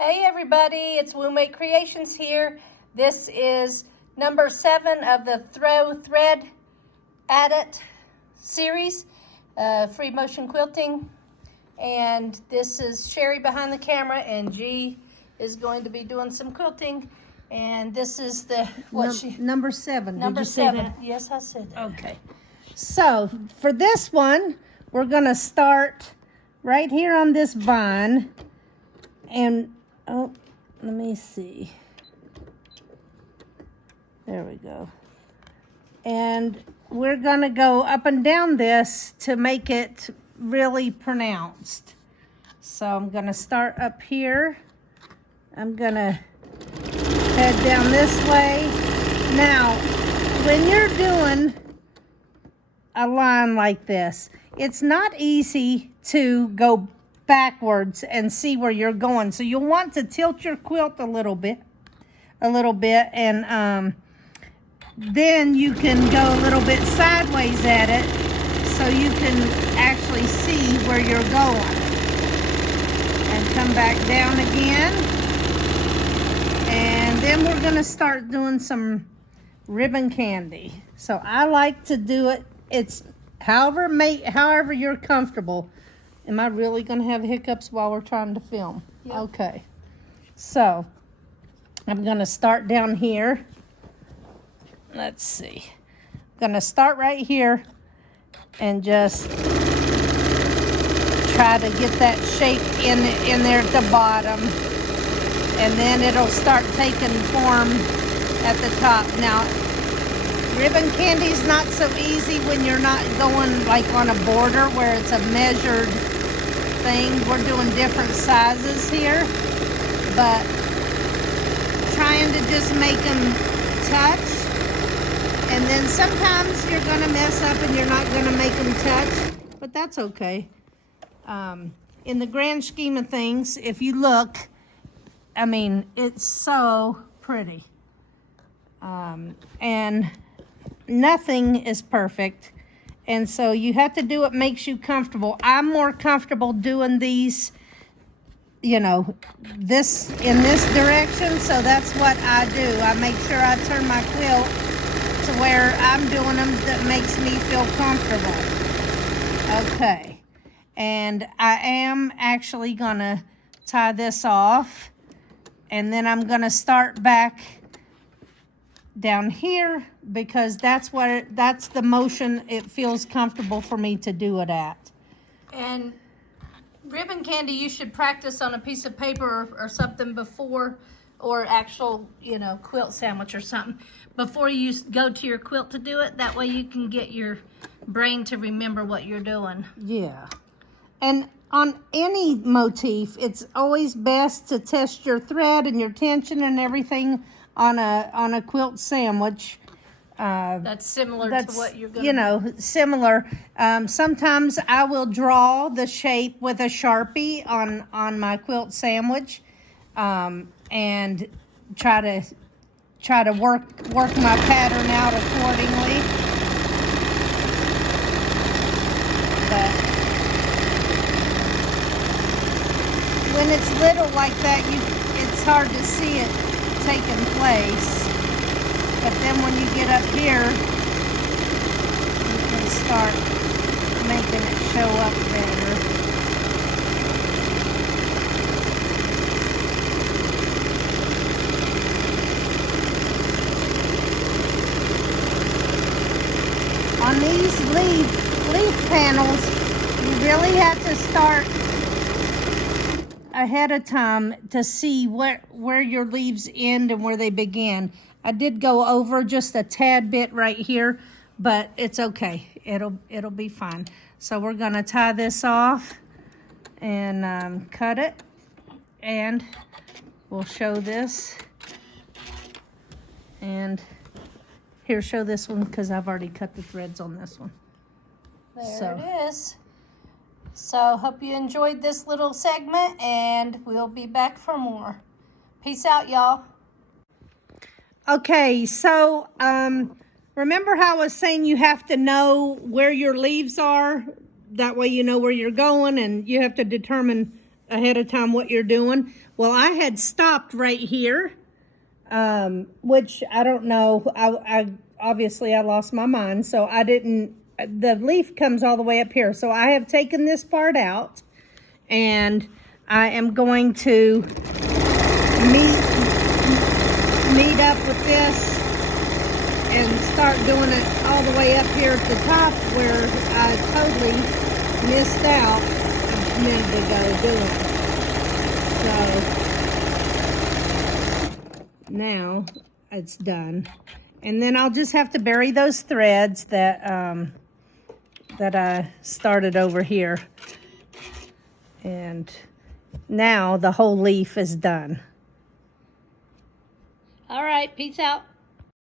Hey everybody, it's Woomate Creations here. This is number 7 of the Throw Thread At It series, free motion quilting. And this is Sherry behind the camera, and G is going to be doing some quilting. And this is the, Number 7. Number Did you say 7. that? Yes, I said that. Okay. So for this one, we're gonna start right here on this vine, and oh, let me see. There we go. And we're gonna go up and down this to make it really pronounced. So I'm gonna start up here. I'm gonna head down this way. Now, when you're doing a line like this, it's not easy to go backwards and see where you're going. So you'll want to tilt your quilt a little bit, and then you can go a little bit sideways at it so you can actually see where you're going. And come back down again. And then we're gonna start doing some ribbon candy. So I like to do it, it's however you're comfortable. Am I really gonna have hiccups while we're trying to film? Yep. Okay. So I'm gonna start down here. Let's see. I'm gonna start right here and just try to get that shape in there at the bottom. And then it'll start taking form at the top. Now, ribbon candy's not so easy when you're not going like on a border where it's a measured thing. We're doing different sizes here, but trying to just make them touch. And then sometimes you're gonna mess up and you're not gonna make them touch, but that's okay. In the grand scheme of things, if you look, I mean, it's so pretty. And nothing is perfect. And so you have to do what makes you comfortable. I'm more comfortable doing these, you know, in this direction. So that's what I do. I make sure I turn my quilt to where I'm doing them that makes me feel comfortable. Okay. And I am actually gonna tie this off. And then I'm gonna start back down here because that's the motion it feels comfortable for me to do it at. And ribbon candy, you should practice on a piece of paper or something before, or actual, quilt sandwich or something, before you go to your quilt to do it. That way you can get your brain to remember what you're doing. Yeah. And on any motif, it's always best to test your thread and your tension and everything on a quilt sandwich. That's similar to what you're going to do. Similar. Sometimes I will draw the shape with a Sharpie on my quilt sandwich, and try to work my pattern out accordingly. But when it's little like that, it's hard to see it taking place. But then when you get up here, you can start making it show up better. On these leaf panels, you really have to start ahead of time to see where your leaves end and where they begin. I did go over just a tad bit right here, but it's okay. It'll be fine. So we're gonna tie this off and cut it, and we'll show this. And here, show this one because I've already cut the threads on this one. There it is. So hope you enjoyed this little segment, and we'll be back for more. Peace out, y'all. Okay, so remember how I was saying you have to know where your leaves are? That way you know where you're going, and you have to determine ahead of time what you're doing. Well, I had stopped right here, which I don't know. I obviously I lost my mind, so I didn't. The leaf comes all the way up here, so I have taken this part out, and I am going to meet up with this and start doing it all the way up here at the top where I totally missed out a minute ago doing. So now it's done. And then I'll just have to bury those threads that that I started over here. And now the whole leaf is done. All right, peace out.